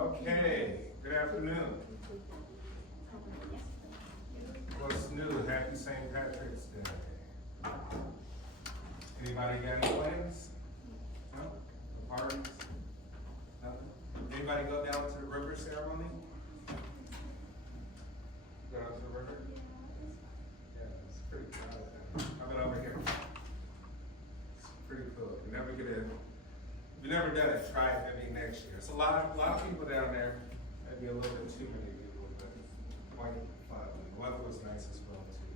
Okay, good afternoon. What's new? Happy St. Patrick's Day. Anybody got any plans? No? No parties? Nothing? Anybody go down to the river ceremony? Go down to the river? Yeah, it's pretty cool. How about over here? It's pretty cool. If you've never done it, try it maybe next year. It's a lot of people down there. Maybe a little bit too many people, but quite fun. The weather was nice as well too.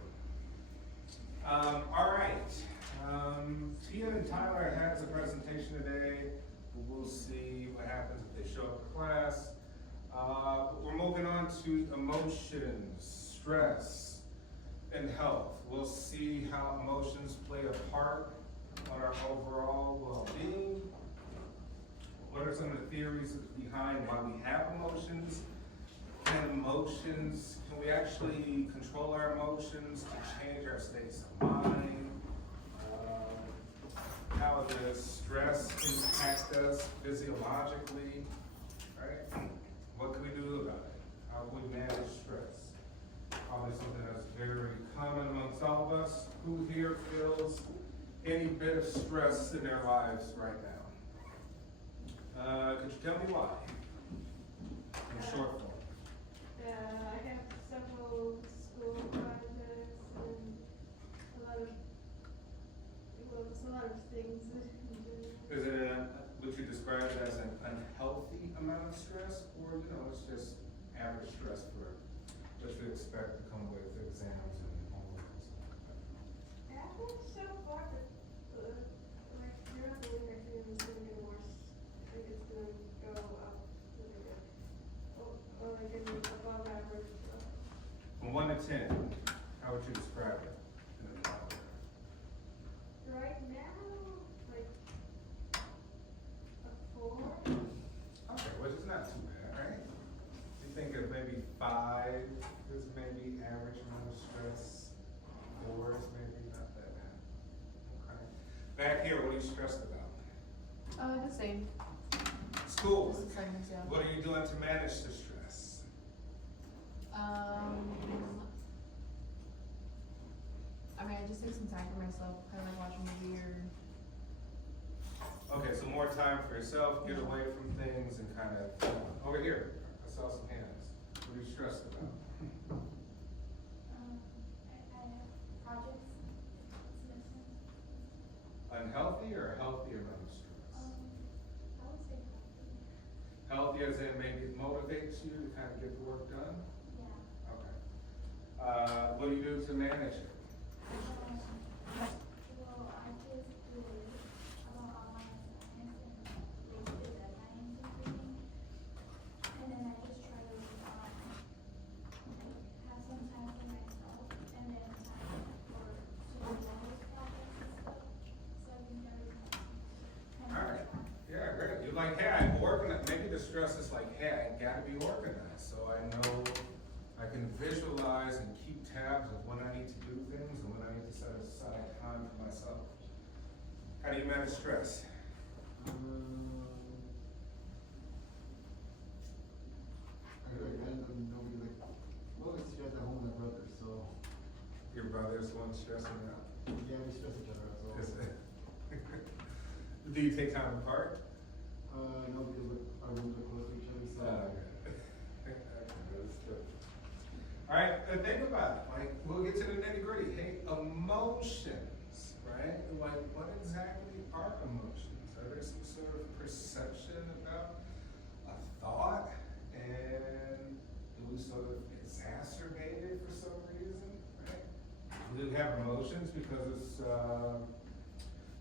All right. Tia and Tyler has a presentation today. We'll see what happens if they show up to class. But we're moving on to emotions, stress, and health. We'll see how emotions play a part on our overall well-being. What are some of the theories behind why we have emotions? Can we actually control our emotions to change our states of mind? How does stress impact us physiologically, right? What can we do about it? How can we manage stress? Probably something that's very common amongst all of us. Who here feels any bit of stress in their lives right now? Could you tell me why? In short form. I have several school projects and there's a lot of things that you do. Is it would you describe it as an unhealthy amount of stress, or it's just average stress for what you expect to come with exams and homework and stuff like that? Average so far, but like throughout the winter, I think it's gonna get worse. I think it's gonna go up a little bit. Or like above average. From 1 to 10, how would you describe it? Right now, like a 4. Okay, which is not too bad, right? You think of maybe 5 is maybe average amount of stress, 4 is maybe not that bad. Okay. Back here, what are you stressed about? The same. School. Just assignments, yeah. What are you doing to manage the stress? I just take some time for myself, kind of like watch a movie or. Okay, so more time for yourself, get away from things and kind of, over here, I saw some hands. What are you stressed about? I have projects. Unhealthy or healthy amount of stress? I would say Healthy as in maybe it motivates you to kind of get the work done? yeah. Okay. What do you do to manage it? Well, I just do about all my assignments and make the deadlines and everything. And then I just try to have some time for myself and then time for supervisors projects and stuff. So I think everything. All right. Yeah, great. You're like, hey, I'm organized. Maybe the stress is like, hey, I gotta be organized. So I know I can visualize and keep tabs of when I need to do things and when I need to set aside time for myself. How do you manage stress? I random nobody like most stress at home, my brother, so Your brother's the one stressing out. yeah, we stress each other out. Is So it? Do you take time apart? no, because our rooms are close to each other, so That's good. All right, think about it. Like, we'll get to the nitty gritty. Hey, emotions, right? Like, what exactly are emotions? Are there some sort of perception about a thought, and do we sort of exacerbate it for some reason, right? Do we have emotions because it's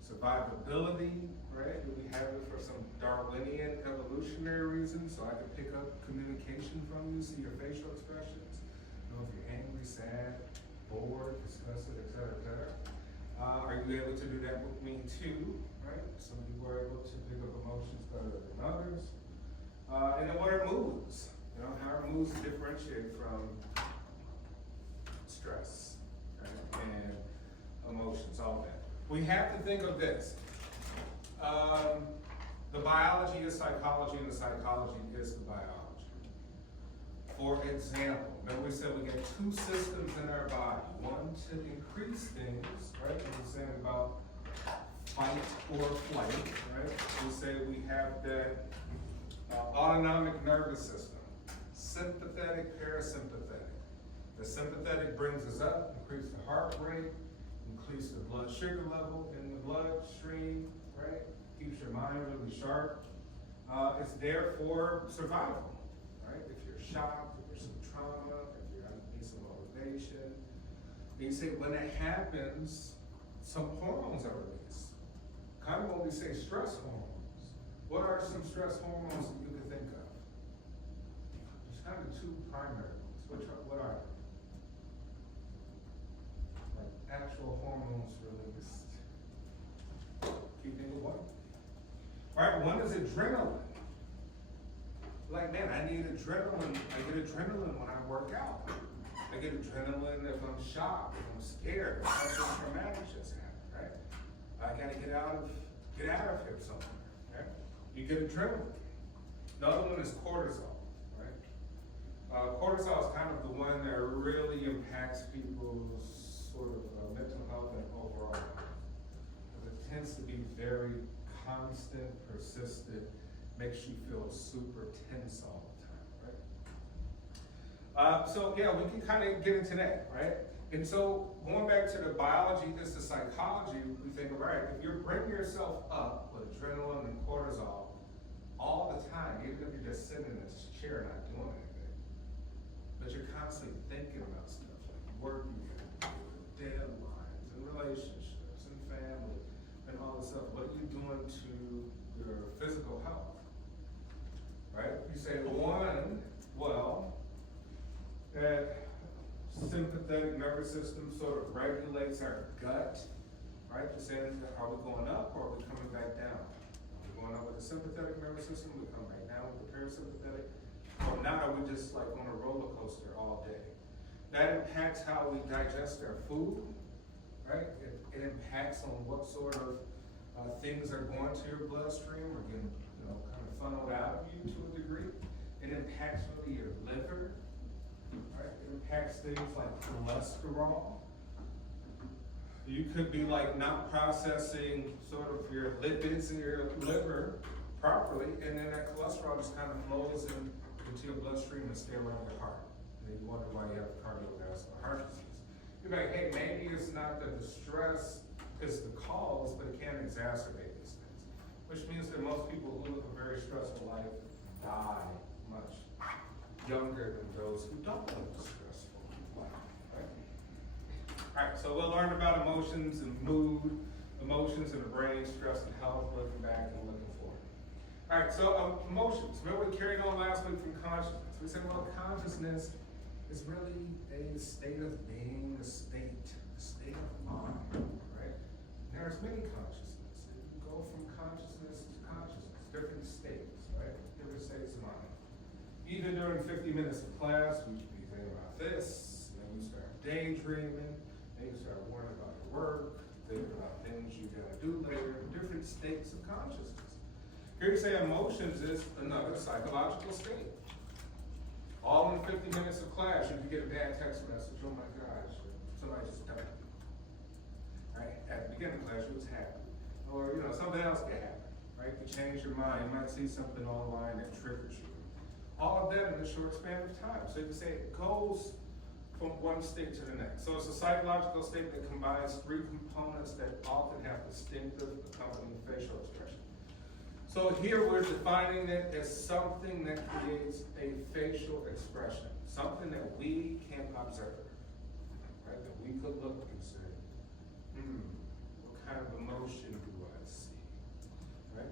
survivability, right? Do we have it for some Darwinian evolutionary reason, so I can pick up communication from you, see your facial expressions, know if you're angry, sad, bored, disgusted, et cetera, et cetera. Are you able to do that with me too, right? Some people are able to pick up emotions better than others. And then what are moods? How are moods differentiate from stress, right? And emotions, all of that. We have to think of this. The biology is psychology and the psychology is the biology. For example, remember we said we get two systems in our body, one to increase things, right? We were saying about fight or flight, right? We say we have that autonomic nervous system, sympathetic, parasympathetic. The sympathetic brings us up, increase the heart rate, increase the blood sugar level in the bloodstream, right? Keeps your mind really sharp. It's there for survival, right? If you're shocked, if there's some trauma, if you need some motivation. You say when it happens, some hormones are released. Kind of what we say stress hormones. What are some stress hormones that you can think of? There's kind of two primary ones. What are they? Like actual hormones released. Can you think of one? Right, one is adrenaline. Like, man, I need adrenaline. I get adrenaline when I work out. I get adrenaline if I'm shocked, if I'm scared, if something traumatic just happened, right? I gotta get out of here somewhere, right? You get adrenaline. The other one is cortisol, right? Cortisol is kind of the one that really impacts people's sort of mental health and overall health. It tends to be very constant, persistent, makes you feel super tense all the time, right? So yeah, we can kind of get into that, right? And so going back to the biology, this is psychology, we think, all right, if you're bringing yourself up with adrenaline and cortisol all the time, even if you're just sitting in this chair not doing anything, but you're constantly thinking about stuff like work you have to do, deadlines and relationships and family and all this stuff, what are you doing to your physical health? Right? You say one, well, that sympathetic nervous system sort of regulates our gut, right? You're saying, are we going up or are we coming back down? Are we going up with the sympathetic nervous system, we come back down with the parasympathetic? Or not, are we just like on a roller coaster all day? That impacts how we digest our food, right? It impacts on what sort of things are going to your bloodstream or getting, kind of funneled out of you to a degree. It impacts really your liver, right? It impacts things like cholesterol. You could be like not processing sort of your lipids in your liver properly, and then that cholesterol just kind of flows into your bloodstream and stay around your heart. And then you wonder why you have cardiovascular heart disease. You're like, hey, maybe it's not that the stress is the cause, but it can exacerbate these things. Which means that most people who live a very stressful life die much younger than those who don't live a stressful life, right? All right, so we'll learn about emotions and mood, emotions in the brain, stress and health, looking back and looking forward. All right, so emotions. Remember we carried on last week from consciousness. We said, well, consciousness is really a state of being, a state of mind, right? There's many consciousness. You go from consciousness to consciousness, different states, right? Different states of mind. Even during 50 minutes of class, we should be thinking about this, and then you start daydreaming, then you start worrying about your work, thinking about things you gotta do later, different states of consciousness. Here you say emotions is another psychological state. All in 50 minutes of class, you can get a bad text message, oh my gosh, somebody just died. Right? At the beginning of class, you was happy. Or, something else could happen, right? You change your mind. You might see something online that triggers you. All of that in a short span of time. So you can say it goes from one state to the next. So it's a psychological state that combines three components that often have distinctive accompanying facial expression. So here we're defining it as something that creates a facial expression, something that we can observe, right? That we could look and say, what kind of emotion do I see, right?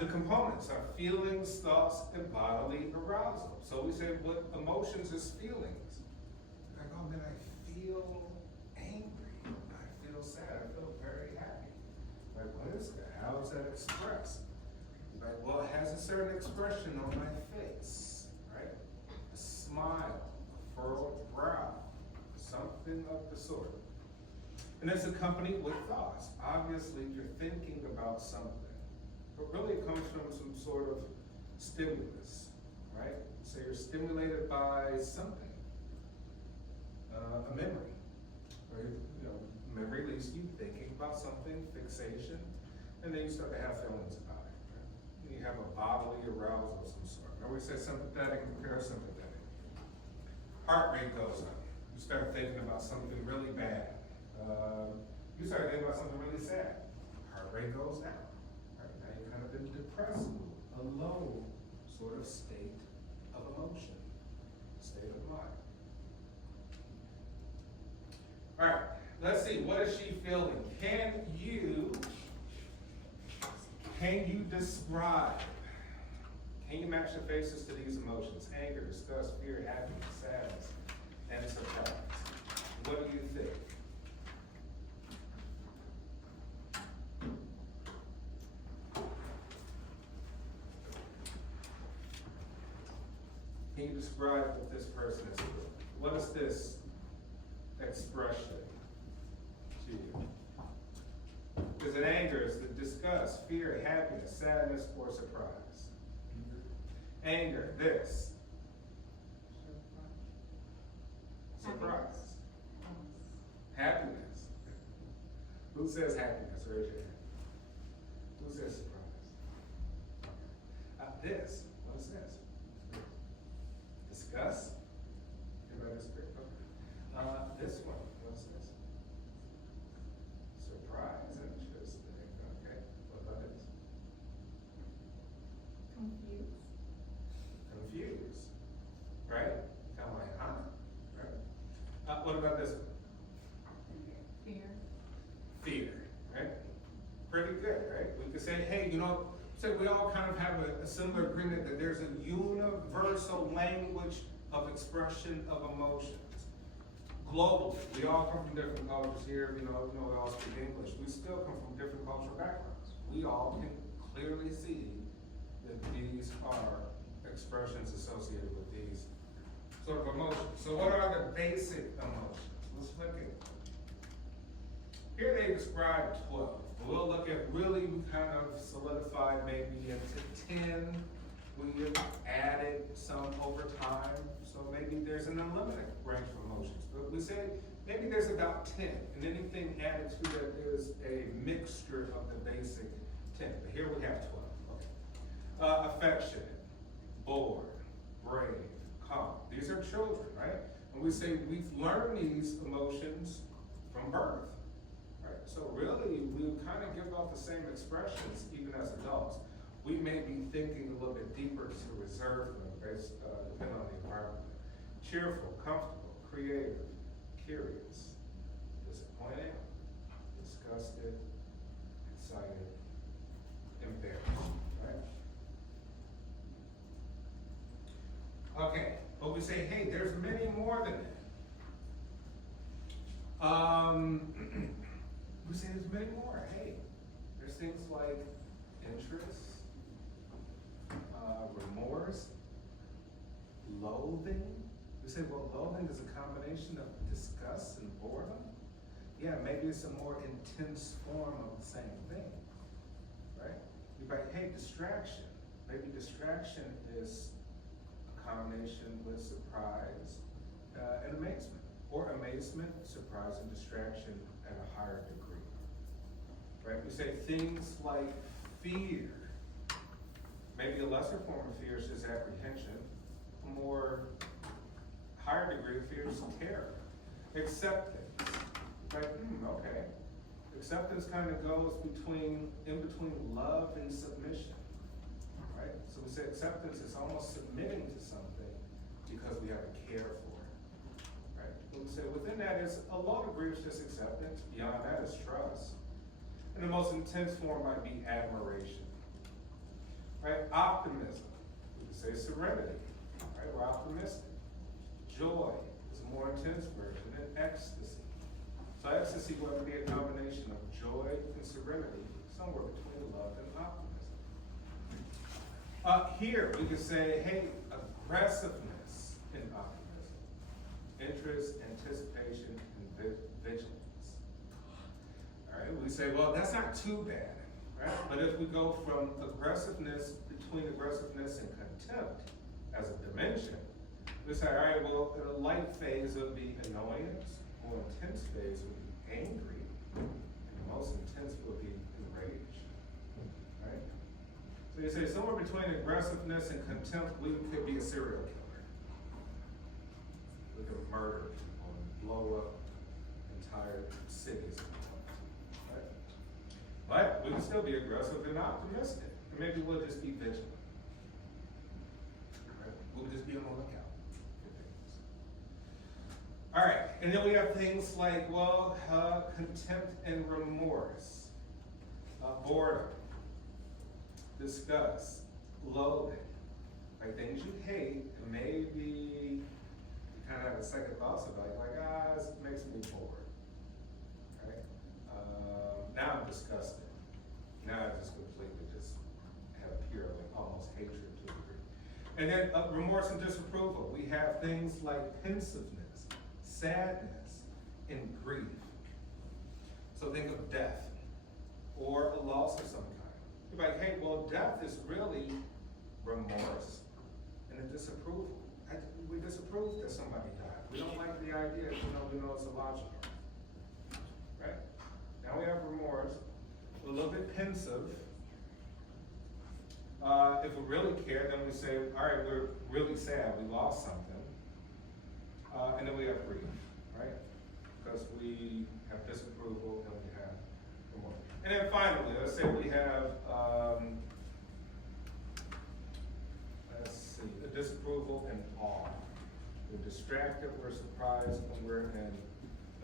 The components are feelings, thoughts, and bodily arousal. So we say what emotions is feelings. Like, oh man, I feel angry, I feel sad, I feel very happy. Like, what is that? How is that expressed? Like, well, it has a certain expression on my face, right? A smile, a furrowed brow, something of the sort. And it's accompanied with thoughts. Obviously, you're thinking about something, but really it comes from some sort of stimulus, right? So you're stimulated by something, a memory, or memory leads to you thinking about something, fixation, and then you start to have feelings about it. Right? You have a bodily arousal of some sort. Now we say sympathetic and parasympathetic. Heart rate goes up. You start thinking about something really bad. You start thinking about something really sad. Heart rate goes down. Right? Now you're kind of in a depressed mood, a low sort of state of emotion, state of mind. All right, let's see. What is she feeling? Can you describe? Can you match the faces to these emotions? Anger, disgust, fear, happiness, sadness, and surprise. What do you think? Can you describe what this person is doing? What is this expression to you? Is it anger? Is it disgust, fear, happiness, sadness, or surprise? Anger, this. Surprise. Happiness. Who says happiness? Raise your hand. Who says surprise? This. What is this? Disgust. Everybody's great. Okay. This one. What's this? Surprise. Interesting. Okay. What about this? Confused. Confused. Right? Kind of like, huh? Right? What about this one? Fear. Fear, right? Pretty good, right? We could say, hey, say we all kind of have a similar agreement that there's a universal language of expression of emotions. Globally, we all come from different cultures here, we all speak English. We still come from different cultural backgrounds. We all can clearly see that these are expressions associated with these sort of emotions. So what are the basic emotions? Let's look at it. Here they describe 12. We'll look at really kind of solidified maybe into 10. We have added some over time. So maybe there's an unlimited range of emotions. But we say maybe there's about 10. And anything added to that is a mixture of the basic 10. But here we have 12. Okay. Affectionate, bored, brave, calm. These are children, right? And we say we've learned these emotions from birth. So really, we kind of give off the same expressions even as adults. We may be thinking a little bit deeper to reserve them based, depending on the environment. Cheerful, comfortable, creative, curious, disappointed, disgusted, excited, embarrassed, right? Okay, but we say, hey, there's many more than that. We say there's many more. Hey, there's things like interest, remorse, loathing. We say, well, loathing is a combination of disgust and boredom. Yeah, maybe it's a more intense form of the same thing, right? You're like, hey, distraction. Maybe distraction is a combination with surprise and amazement. Or amazement, surprise, and distraction at a higher degree. Right? We say things like fear. Maybe a lesser form of fear is just apprehension. A more higher degree of fear is terror. Acceptance. Right? Okay. Acceptance kind of goes in between love and submission. Right? So we say acceptance is almost submitting to something because we have a care for it. Right? And we say within that is a low degree of just acceptance. Beyond that is trust. And the most intense form might be admiration. Right? Optimism. We could say serenity. Right? We're optimistic. Joy is a more intense version than ecstasy. So ecstasy would be a combination of joy and serenity, somewhere between love and optimism. Here we could say, hey, aggressiveness in optimism. Interest, anticipation, and vigilance. Right, we say, well, that's not too bad, right? But if we go from aggressiveness, between aggressiveness and contempt as a dimension, we say, all right, well, in a light phase would be annoyance, more intense phase would be angry, and the most intense would be enraged, right? So you say somewhere between aggressiveness and contempt, we could be a serial killer. We could murder people and blow up entire cities. Right? But we can still be aggressive and optimistic. And maybe we'll just be vigilant. Right? We'll just be on the lookout for things. All right, and then we have things like, well, contempt and remorse, boredom, disgust, loathing, like things you hate, and maybe you kind of have a second thoughts about it, like, this makes me bored. Right? Now I'm disgusted. Now I just completely just have pure, like, almost hatred to a degree. And then remorse and disapproval. We have things like pensiveness, sadness, and grief. So think of death or a loss of some kind. You're like, hey, well, death is really remorse and a disapproval. We disapprove that somebody died. We don't like the idea, we know it's illogical. Right? Now we have remorse, a little bit pensive. If we really care, then we say, all right, we're really sad, we lost something. And then we have grief, right? Because we have disapproval and we have remorse. And then finally, let's say we have, a disapproval and awe. We're distracted, we're surprised, and we're in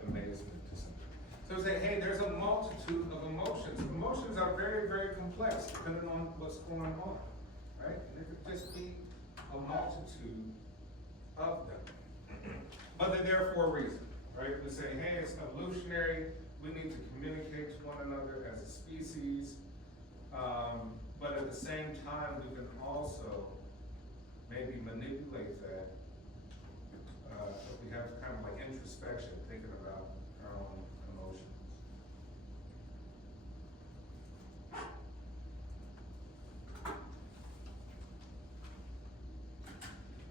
amazement to something. So we say, hey, there's a multitude of emotions. Emotions are very, very complex depending on what's going on, right? And it could just be a multitude of them. But they're there for a reason, right? We say, hey, it's evolutionary. We need to communicate to one another as a species. But at the same time, we can also maybe manipulate that. We have kind of like introspection, thinking about our own emotions.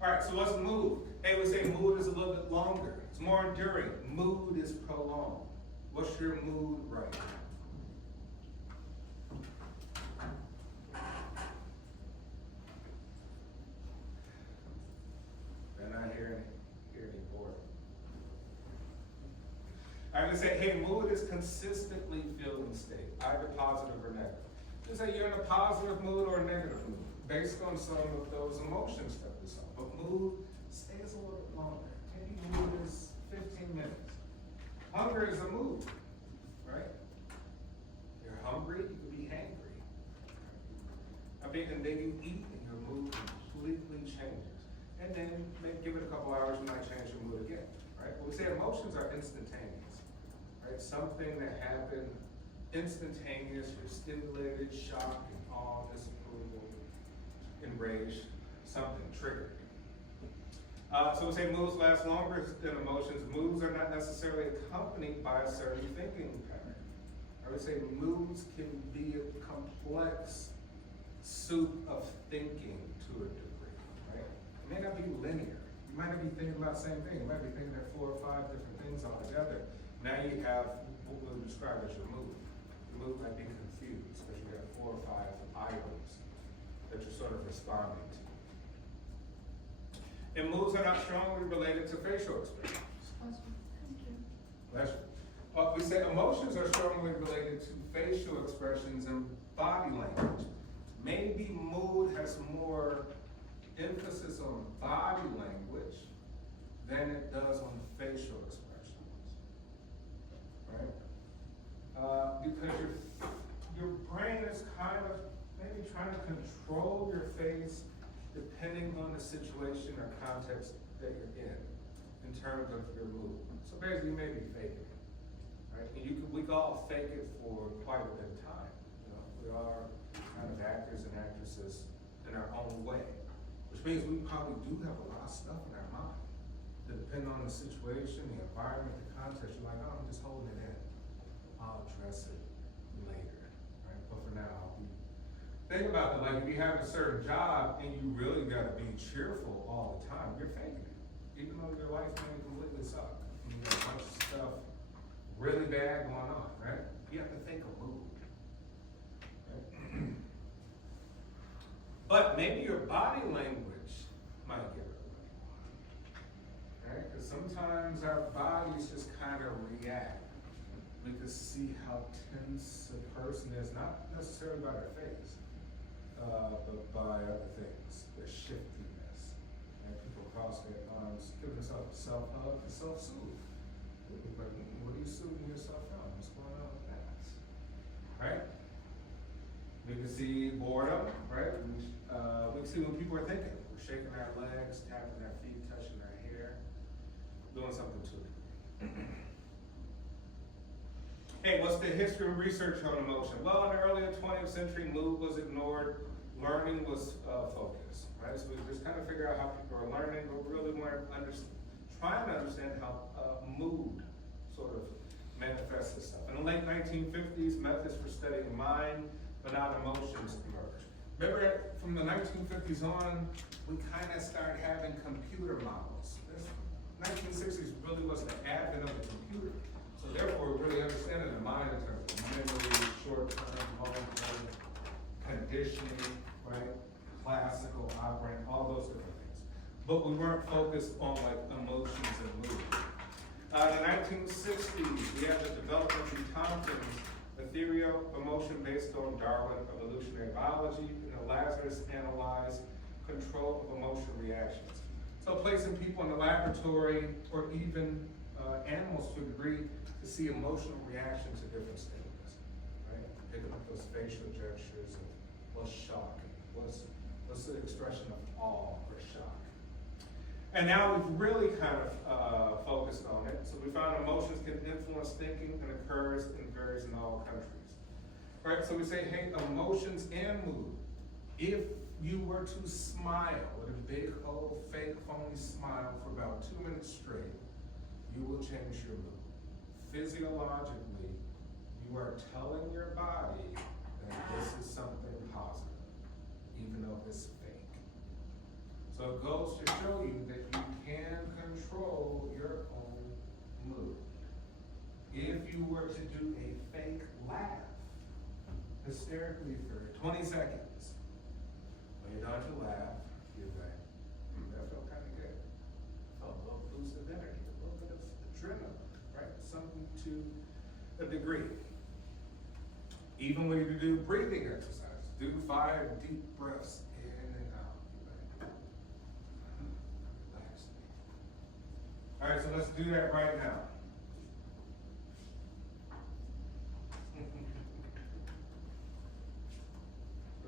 All right, so what's mood? Hey, we say mood is a little bit longer. It's more enduring. Mood is prolonged. What's your mood right now? They're not hearing boredom. I would say, hey, mood is consistently feeling state, either positive or negative. You say you're in a positive mood or a negative mood, based on some of those emotions that we saw. But mood stays a little bit longer. Maybe mood is 15 minutes. Hunger is a mood, right? You're hungry, you can be hangry. And then you eat and your mood completely changes. And then maybe give it a couple hours, you might change your mood again, right? But we say emotions are instantaneous, right? Something that happened instantaneous, you're stimulated, shock, and awe, disapproval, enraged, something triggered. So we say moods last longer than emotions. Moods are not necessarily accompanied by a certain thinking pattern. I would say moods can be a complex soup of thinking to a degree, right? It may not be linear. You might not be thinking about the same thing. You might be thinking of 4 or 5 different things all together. Now you have what we'll describe as your mood. Your mood might be confused because you have 4 or 5 items that you're sort of responding to. And moods are not strongly related to facial expressions. Bless you. But we say emotions are strongly related to facial expressions and body language. Maybe mood has more emphasis on body language than it does on facial expressions, right? Because your brain is kind of maybe trying to control your face depending on the situation or context that you're in terms of your mood. So basically, you may be faking it, right? And we can all fake it for quite a bit of time. We are kind of actors and actresses in our own way, which means we probably do have a lot of stuff in our mind that depend on the situation, the environment, the context. You're like, oh, I'm just holding it in. I'll address it later, right? But for now, think about that, like if you have a certain job and you really gotta be cheerful all the time, you're faking it. Even though your life may completely suck. You got a bunch of stuff really bad going on, right? You have to think of mood. Right? But maybe your body language might get it right? Because sometimes our bodies just kind of react. We can see how tense a person is, not necessarily by their face, but by other things, their shiftiness. And people cross their arms, give themselves a self-hug, and self-soothe. Like, what are you soothing yourself from? What's going on with that? Right? We can see boredom, right? We can see when people are thinking. We're shaking our legs, tapping our feet, touching our hair, doing something to it. Hey, what's the history and research on emotion? Well, in the early 20th century, mood was ignored, learning was focused, right? So we just kind of figure out how people are learning, but really want to trying to understand how mood sort of manifests itself. In the late 1950s, methods for studying mind, but not emotions emerged. Remember, from the 1950s on, we kind of started having computer models. The 1960s really was the advent of the computer. So therefore, we really understanding the mind in terms of memory, short-term, long-term, conditioning, right? Classical, operant, all those different things. But we weren't focused on like emotions and mood. In the 1960s, we had the development in Tompkins, a theory of emotion based on Darwin evolutionary biology, and Lazarus analyzed control of emotional reactions. So placing people in the laboratory, or even animals to a degree, to see emotional reactions to different stimulus, right? Picking up those facial gestures of what's shocking, what's the expression of awe or shock. And now we've really kind of focused on it. So we found emotions can influence thinking and occurs and varies in all countries. Right, so we say, hey, emotions and mood. If you were to smile with a big old fake phony smile for about 2 minutes straight, you will change your mood. Physiologically, you are telling your body that this is something positive, even though it's fake. So it goes to show you that you can control your own mood. If you were to do a fake laugh, hysterically for 20 seconds, when you're done to laugh, you're like, that felt kind of good. Felt a little boost of energy, a little bit of adrenaline, right? Something to a degree. Even when you do breathing exercises, do 5 deep breaths in and out. You're like, relax. All right, so let's do that right now.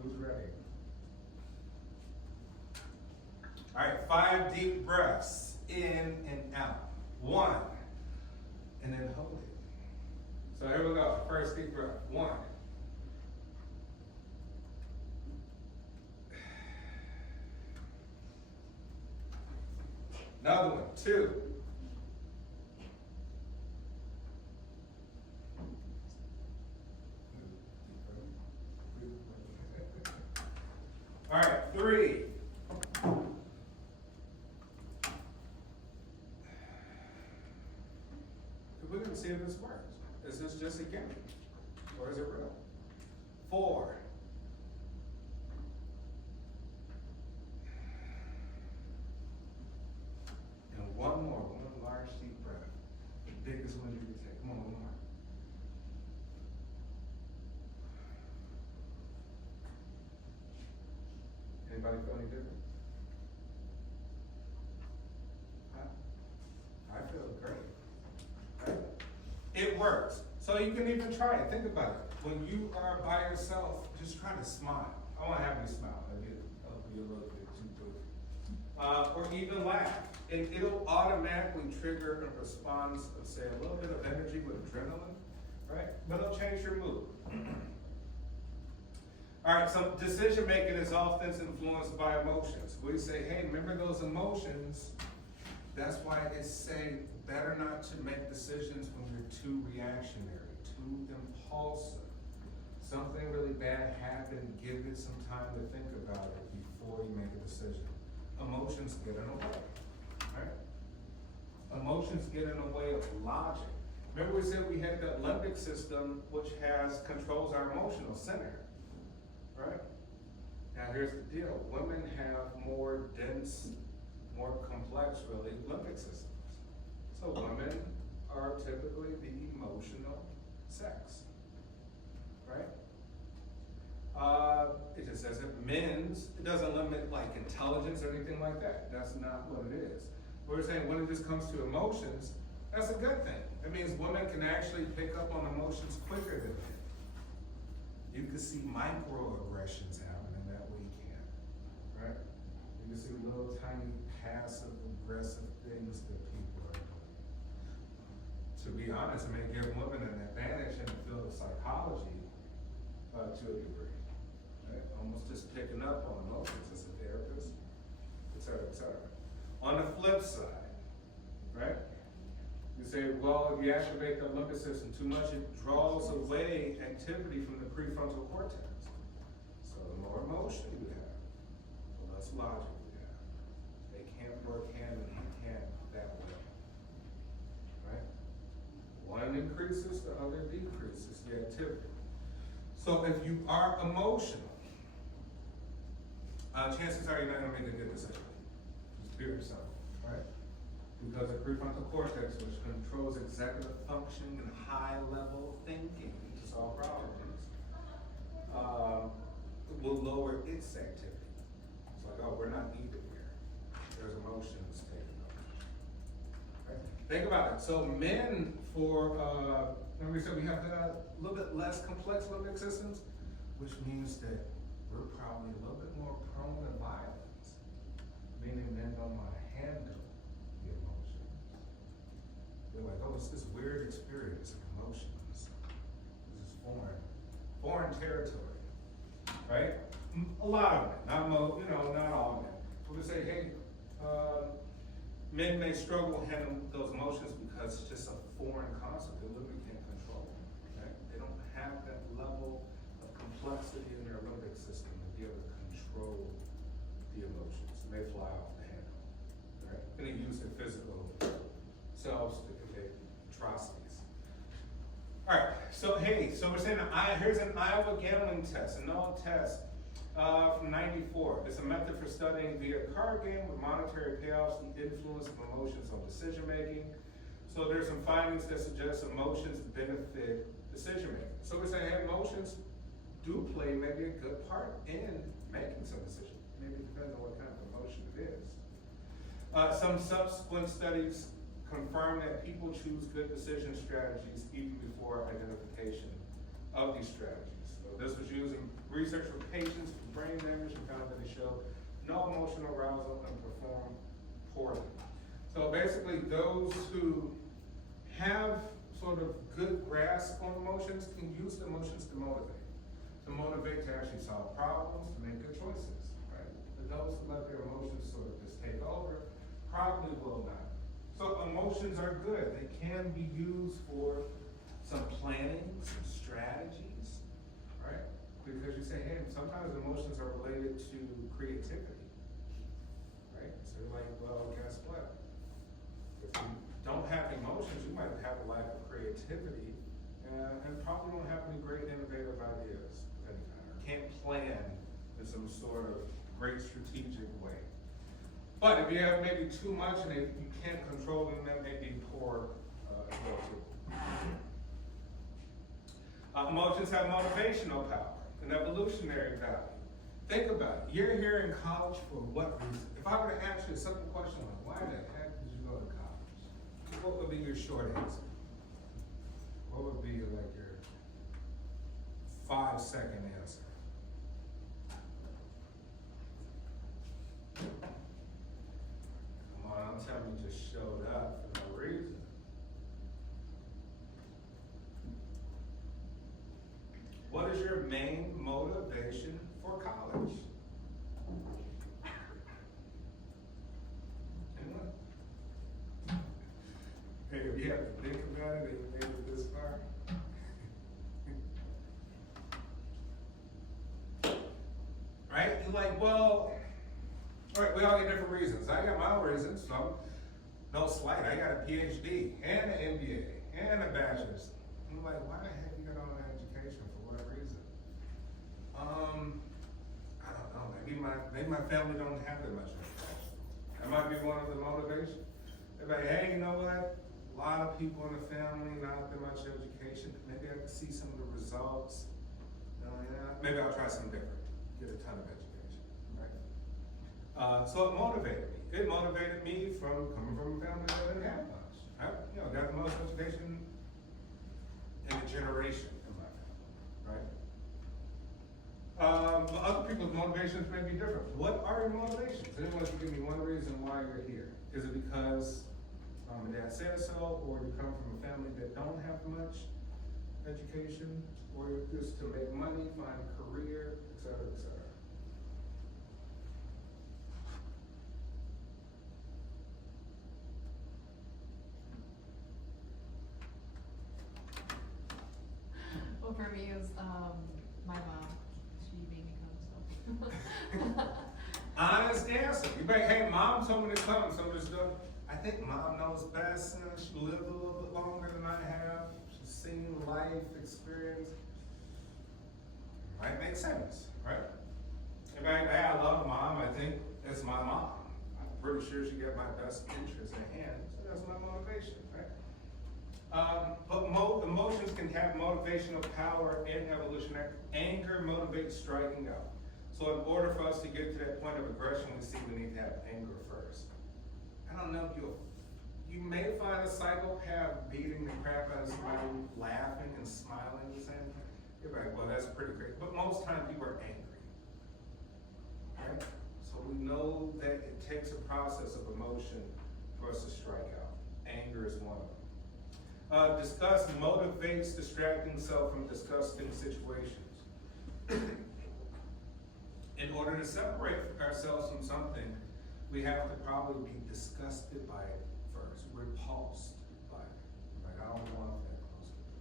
Who's ready? All right, 5 deep breaths in and out. 1, and then hold it. So here we go. First deep breath. 1. Another one. 2. All right, 3. We're going to see if this works. Is this just a gimmick? Or is it real? 4. And one more, one large deep breath. The biggest one you can take. Come on, one more. Anybody feel any different? Huh? I feel great. Right? It works. So you can even try it. Think about it. When you are by yourself, just try to smile. I want to have you smile. That'll be a little bit too good. Or even laugh. And it'll automatically trigger a response of, say, a little bit of energy with adrenaline, right? But it'll change your mood. All right, so decision making is often influenced by emotions. We say, hey, remember those emotions? That's why it's saying better not to make decisions when you're too reactionary, too impulsive. Something really bad happened, give it some time to think about it before you make a decision. Emotions get in the way, right? Emotions get in the way of logic. Remember we said we had the limbic system, which controls our emotional center, right? Now here's the deal, women have more dense, more complex, really, limbic systems. So women are typically the emotional sex, right? It just says it doesn't limit like intelligence or anything like that. That's not what it is. We're saying when it just comes to emotions, that's a good thing. It means women can actually pick up on emotions quicker than men. You can see microaggressions happening that we can't, right? You can see little tiny passive aggressive things that people are doing. To be honest, it may give women an advantage in the field of psychology to a degree, right? Almost just picking up on emotions as a therapist, et cetera, et cetera. On the flip side, right? You say, well, if you activate the limbic system too much, it draws away activity from the prefrontal cortex. So the more emotion you have, the less logic you have. They can't work hand in hand that way, right? One increases, the other decreases the activity. So if you are emotional, chances are you're not gonna make a good decision. Just be yourself, right? Because the prefrontal cortex, which controls executive function and high-level thinking to solve problems, will lower its activity. It's like, oh, we're not needed here. There's emotions taking over. Right? Think about it. So men, remember we said we have a little bit less complex limbic systems, which means that we're probably a little bit more prone to violence, meaning men don't want to handle the emotions. They're like, oh, it's this weird experience of emotions. This is foreign territory, right? A lot of men, not all men. We'll just say, hey, men may struggle handling those emotions because it's just a foreign concept. They literally can't control it, right? They don't have that level of complexity in their limbic system to be able to control the emotions. And they fly off the handle, right? And they use their physical selves to commit atrocities. All right, so we're saying here's an Iowa gambling test, a known test from '94. It's a method for studying via card game with monetary payouts the influence of emotions on decision making. So there's some findings that suggest emotions benefit decision making. So we're saying, hey, emotions do play maybe a good part in making some decisions. Maybe it depends on what kind of emotion it is. Some subsequent studies confirm that people choose good decision strategies even before identification of these strategies. So this was using research for patients with brain damage and found that they show no emotional arousal and perform poorly. So basically those who have sort of good grasp on emotions can use the emotions to motivate to actually solve problems, to make good choices, right? But those who let their emotions sort of just take over probably will not. So emotions are good. They can be used for some planning, some strategies, right? Because you say, hey, sometimes emotions are related to creativity, right? So you're like, well, guess what? If you don't have emotions, you might have a lack of creativity and probably don't have any great innovative ideas of any kind, or can't plan in some sort of great strategic way. But if you have maybe too much and if you can't control them, that may be poor as well too. Emotions have motivational power and evolutionary value. Think about it. You're here in college for what reason? If I were to ask you a simple question like, why the heck did you go to college? What would be your short answer? What would be like your 5-second answer? Come on, I'm telling you, just showed up for no reason. What is your main motivation for college? Anyone? Hey, if you have to think about it and you made it this far. right? You're like, well, all right, we all get different reasons. I got my reasons, no slight. I got a PhD and an MBA and a bachelor's. I'm like, why the heck you got all that education? For what reason? I don't know. Maybe my family don't have that much education. That might be one of the motivations. They're like, hey, you know what? A lot of people in the family, not that much education. Maybe I can see some of the results. Yeah, maybe I'll try something different. Get a ton of education, right? So it motivated me. It motivated me from coming from a family that didn't have much. I, got the most education in a generation in my family, right? But other people's motivations may be different. What are your motivations? Anyone can give me one reason why you're here. Is it because mom and dad said so, or you come from a family that don't have much education, or just to make money, find a career, et cetera, et cetera? Well, for me, it was, my mom, she made me come, so. Honest answer. You be like, hey, mom told me to come, so just do it. I think mom knows best, and she lived a little bit longer than I have. She's seen life, experience. Might make sense, right? If hey, I love mom, I think it's my mom. I'm pretty sure she got my best interests at hand, so that's my motivation, right? But emotions can have motivational power in evolution. Anger motivates striking out. So in order for us to get to that point of aggression, we need to have anger first. I don't know if you may find a psychopath beating the crap out of somebody, laughing and smiling at the same time. You're like, well, that's pretty great. But most times people are angry, right? So we know that it takes a process of emotion for us to strike out. Anger is one of them. Disgust motivates distracting self from disgusting situations. In order to separate ourselves from something, we have to probably be disgusted by it first, repulsed by it. Like, I don't want that close to me.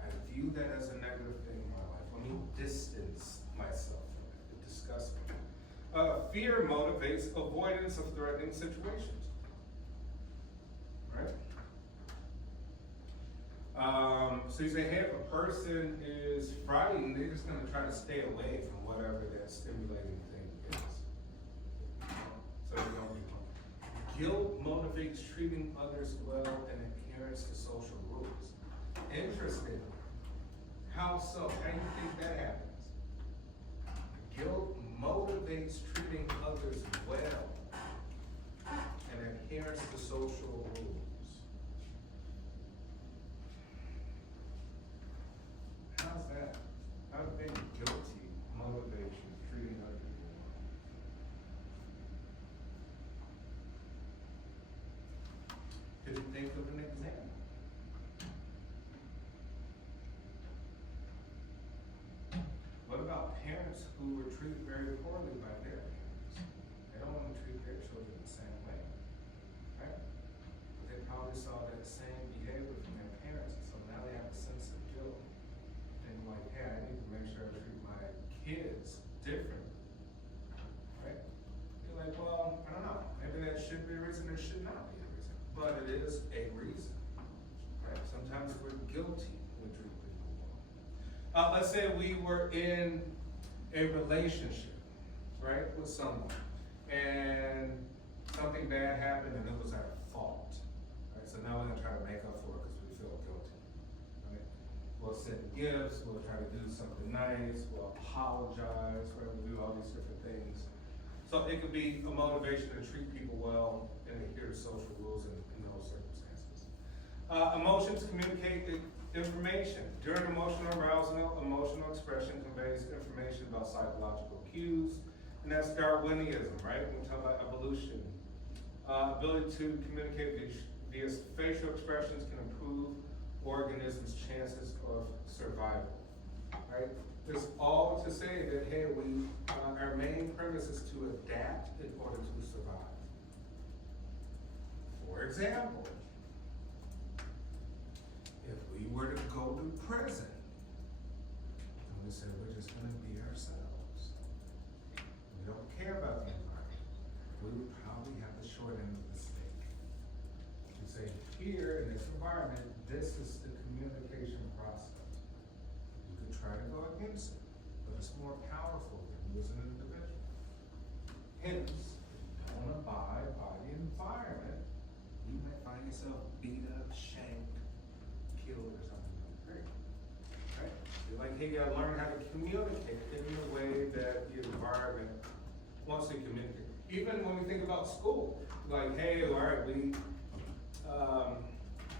I view that as a negative thing in my life. Let me distance myself from it. It disgusts me. Fear motivates avoidance of threatening situations. Right? So you say, hey, if a person is frightened, they're just going to try to stay away from whatever that stimulating thing is. So you don't be harmed. Guilt motivates treating others well and adherence to social rules. Interesting. How so? How do you think that happens? Guilt motivates treating others well and adherence to social rules. How's that? How does being guilty motivate you treating other people well? Could you think of an example? What about parents who were treated very poorly by their parents? They don't want to treat their children the same way, right? But they probably saw that same behavior from their parents, so now they have a sense of guilt. And like, hey, I need to make sure I treat my kids different, right? You're like, well, I don't know. Maybe that should be a reason, there should not be a reason. But it is a reason, right? Sometimes we're guilty when we treat people well. Let's say we were in a relationship, right, with someone, and something bad happened and it was our fault, right? So now we're gonna try to make up for it because we feel guilty. We'll send gifts, we'll try to do something nice, we'll apologize, right? We'll do all these different things. So it could be a motivation to treat people well and adhere to social rules in those circumstances. Emotions communicate information. During emotional arousal, emotional expression conveys information about psychological cues, and that's Darwinism, right? When we talk about evolution. Ability to communicate via facial expressions can improve organisms' chances of survival, right? It's all to say that, hey, our main premise is to adapt in order to survive. For example, if we were to go to prison, and we said we're just gonna be ourselves, it's more powerful than you as an individual. Hence, if you don't abide by the environment, you might find yourself beat up, shanked, killed, or something like that. Right? You're like, hey, you gotta learn how to communicate in the way that the environment wants to communicate. Even when we think about school, like, hey, all right,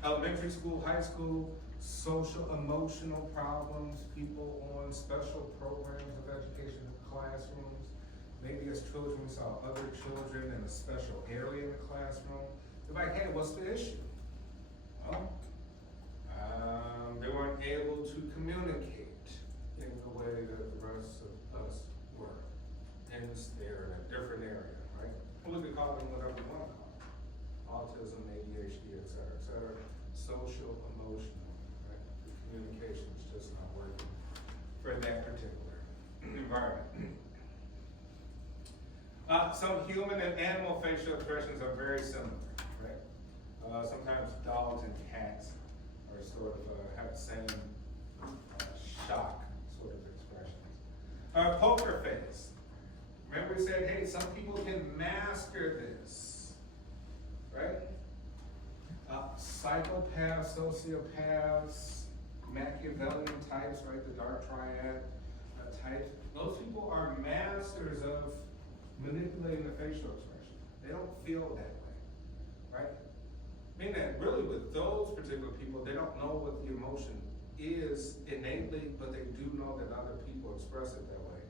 elementary school, high school, social, emotional problems, people on special programs of education in classrooms. Maybe as children, we saw other children in a special area in the classroom. They're like, hey, what's the issue? Well, they weren't able to communicate in the way that the rest of us were. Hence, they're in a different area, right? We could call them whatever we want to call them. Autism, ADHD, et cetera, social, emotional, right? The communication is just not working for that particular environment. Some human and animal facial expressions are very similar, right? Sometimes dogs and cats are sort of, have the same shock sort of expressions. Poker face. Remember we said, hey, some people can master this, right? Psychopaths, sociopaths, Machiavellian types, right? The dark triad types. Those people are masters of manipulating the facial expression. They don't feel that way, right? Meaning that really with those particular people, they don't know what the emotion is innately, but they do know that other people express it that way.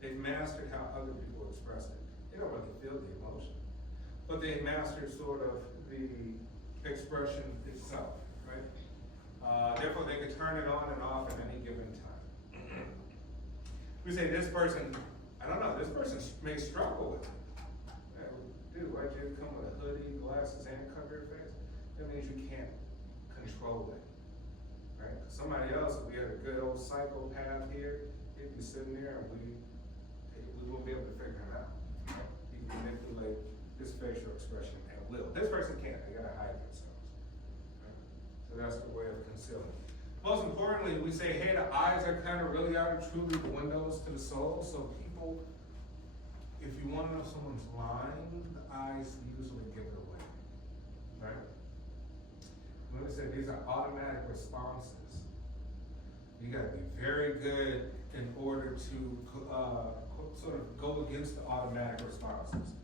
They've mastered how other people express it. They don't really feel the emotion, but they mastered sort of the expression itself, right? Therefore, they could turn it on and off at any given time. We say this person, I don't know, this person may struggle with it. Dude, why'd you come with a hoodie, glasses, and cover your face? That means you can't control it, right? Somebody else, if we had a good old psychopath here, he'd be sitting there and we won't be able to figure him out. Right? He can manipulate his facial expression at will. This person can't, they gotta hide themselves. Right? So that's the way of concealing. Most importantly, we say, hey, the eyes are kind of really are truly the windows to the soul. So people, if you want to know someone's lying, the eyes usually give it away, right? Let me say, these are automatic responses. You gotta be very good in order to sort of go against the automatic responses.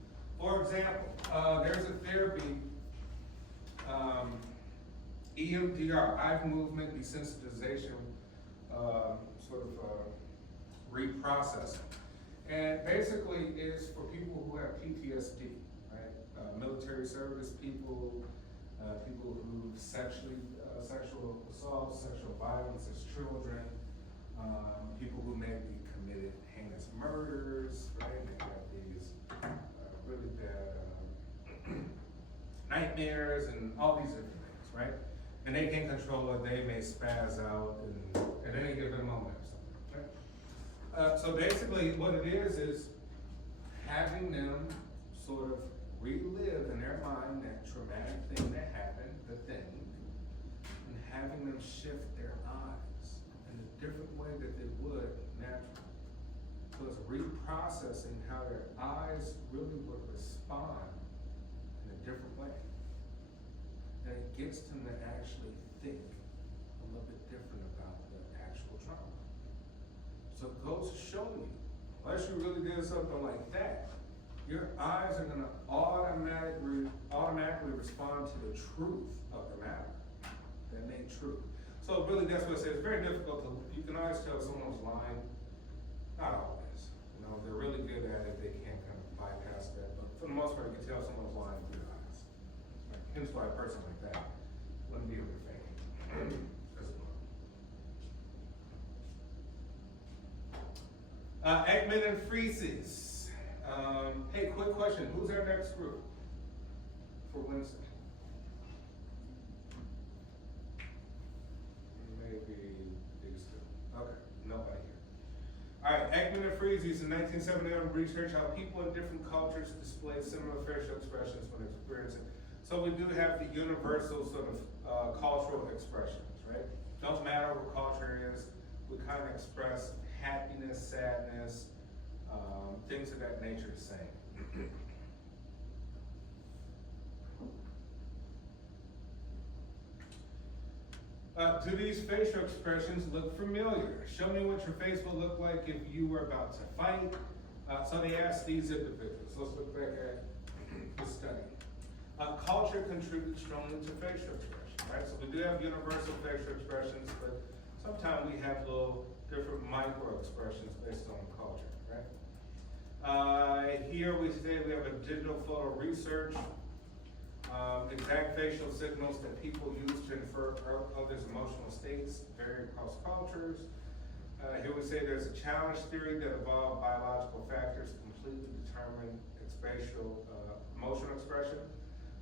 For example, there's a therapy, EMDR, eye movement desensitization, sort of reprocessing. And basically is for people who have PTSD, right? Military service people, people who sexual assault, sexual violence as children, people who maybe committed heinous murders, right? They have these really bad nightmares and all these different things, right? And they can't control it, they may spaz out at any given moment or something, right? So basically what it is having them sort of relive in their mind that traumatic thing that happened, the thing, and having them shift their eyes in a different way that they would naturally. So it's reprocessing how their eyes really would respond in a different way. And it gets them to actually think a little bit different about the actual trauma. So it goes to show you, unless you really did something like that, your eyes are gonna automatically respond to the truth of the matter. That ain't true. So really that's what it says. It's very difficult to, you can always tell someone's lying. Not always. You know, they're really good at it, they can't kind of bypass that. But for the most part, you can tell someone's lying through their eyes. Right? Hence why a person like that wouldn't be able to fake it. Ekman and Freeses. Hey, quick question. Who's our next group for Wednesday? Maybe these two. Okay, nobody here. All right, Ekman and Freeses in 1971 research how people in different cultures display similar facial expressions when experiencing. So we do have the universal sort of cultural expressions, right? Don't matter what culture it is, we kind of express happiness, sadness, nature the same. Do these facial expressions look familiar? Show me what your face will look like if you were about to fight. So they asked these individuals. Let's look back at the study. Culture contributes strongly to facial expression, right? So we do have universal facial expressions, but sometimes we have little different micro expressions based on culture, right? Here we say we have a digital photo research. Exact facial signals that people use to infer others' emotional states vary across cultures. Here we say there's a challenge theory that evolved biological factors to completely determine spatial emotional expression.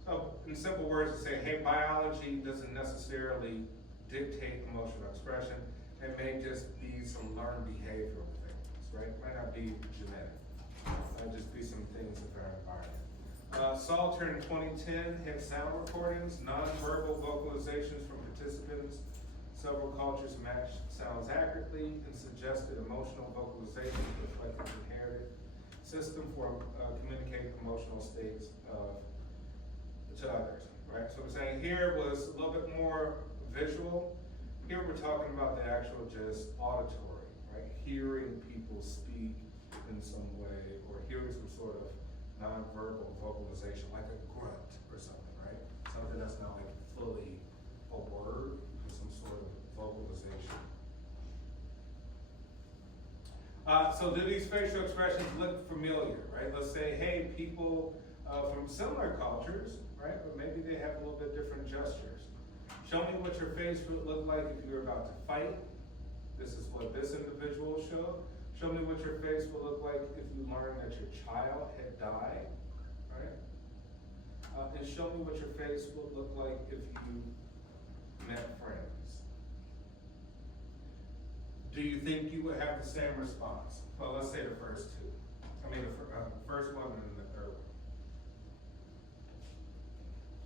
So in simple words, to say, hey, biology doesn't necessarily dictate emotional expression. It may just be some learned behavioral things, right? It might not be genetic. It might just be some things of our environment. Salter in 2010 had sound recordings, non-verbal vocalizations from participants. Several cultures matched sounds accurately and suggested emotional vocalizations reflecting an inherited system for communicating emotional states to others, right? So we're saying here was a little bit more visual. Here we're talking about the actual just auditory, right? Hearing people speak in some way, or hearing some sort of non-verbal vocalization, like a grunt or something, right? Something that's not like fully a word, but some sort of vocalization. So do these facial expressions look familiar, right? Let's say, hey, people from similar cultures, right? But maybe they have a little bit different gestures. Show me what your face would look like if you were about to fight. This is what this individual showed. Show me what your face would look like if you learned that your child had died, right? And show me what your face would look like if you met friends. Do you think you would have the same response? Well, let's say the first two. I mean, the first one and the third one.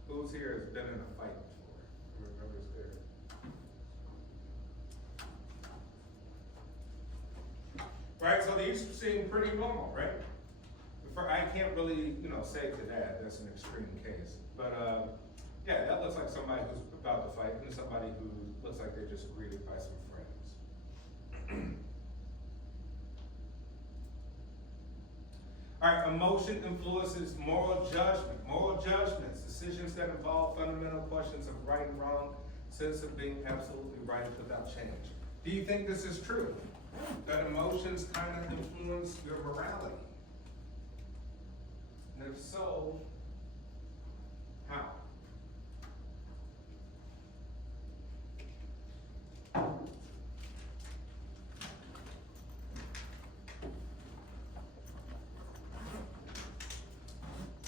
Who's here has been in a fight before? Who remembers there? Right, so these seem pretty normal, right? I can't really, say to that, that's an extreme case. But, yeah, that looks like somebody who's about to fight and somebody who looks like they're just greeted by some friends. All right, emotion influences moral judgment. Moral judgments, decisions that involve fundamental questions of right and wrong, sense of being absolutely right without change. Do you think this is true? That emotions kind of influence your morality? And if so, how?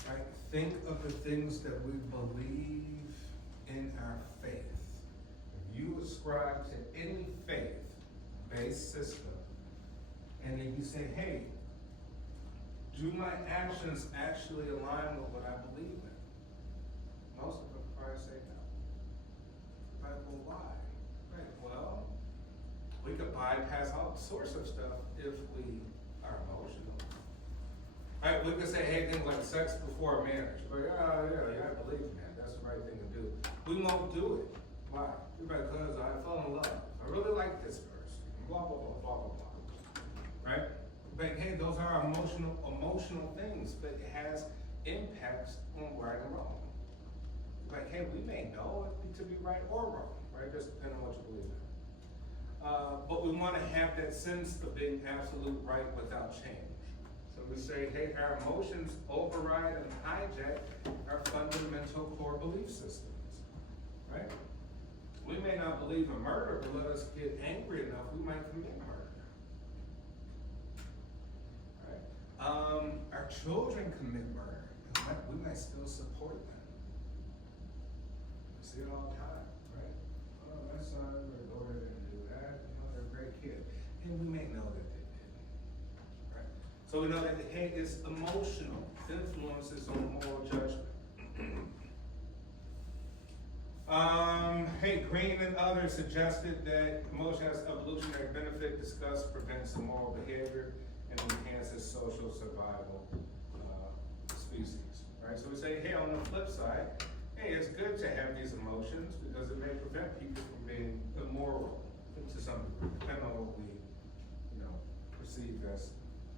Right? Think of the things that we believe in our faith. If you ascribe to any faith-based system, and then you say, hey, do my actions actually align with what I believe in? Most of them probably say no. Right, well, why? Right, well, we could bypass all sorts of stuff if we are emotional. Right, we could say, hey, things like sex before marriage. Like, yeah, I believe in that. That's the right thing to do. We won't do it. Why? Because I fell in love. I really like this person. Blah, blah, blah, blah, blah, blah. Right? But hey, those are emotional things, but it has impacts on right and wrong. Like, hey, we may know it to be right or wrong, right? Just depending on what you believe in. But we want to have that sense of being absolute right without change. So we say, hey, our emotions override and hijack our fundamental core belief systems, right? We may not believe in murder, but let us get angry enough, we might commit murder. Our children commit murder, we might still support them. We see it all the time, right? Oh, my son or daughter didn't do that, they're a great kid. And we may know that they did, right? So we know that, hey, it's emotional influences on moral judgment. Hey, Green and others suggested that emotion has evolutionary benefit, discuss prevents immoral behavior, and enhance a social survival, species, right? So we say, hey, on the flip side, hey, it's good to have these emotions because it may prevent people from being immoral to some degree, depending on what we, perceive as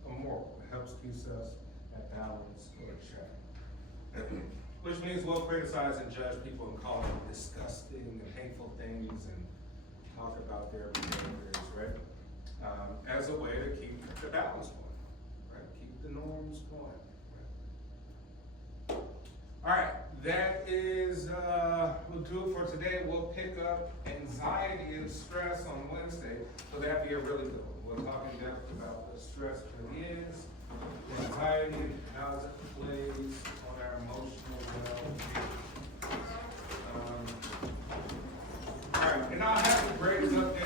immoral. It helps keep us at balance or check. Which means we'll criticize and judge people and call them disgusting and hateful things and talk about their behaviors, right? As a way to keep the balance going, right? Keep the norms going, right? All right, that is, we'll do it for today. We'll pick up anxiety and stress on Wednesday, so that'd be a really good one. We'll talk in depth about what stress really is, anxiety, and how it plays on our emotional well-being. All right, and I'll have the greatest update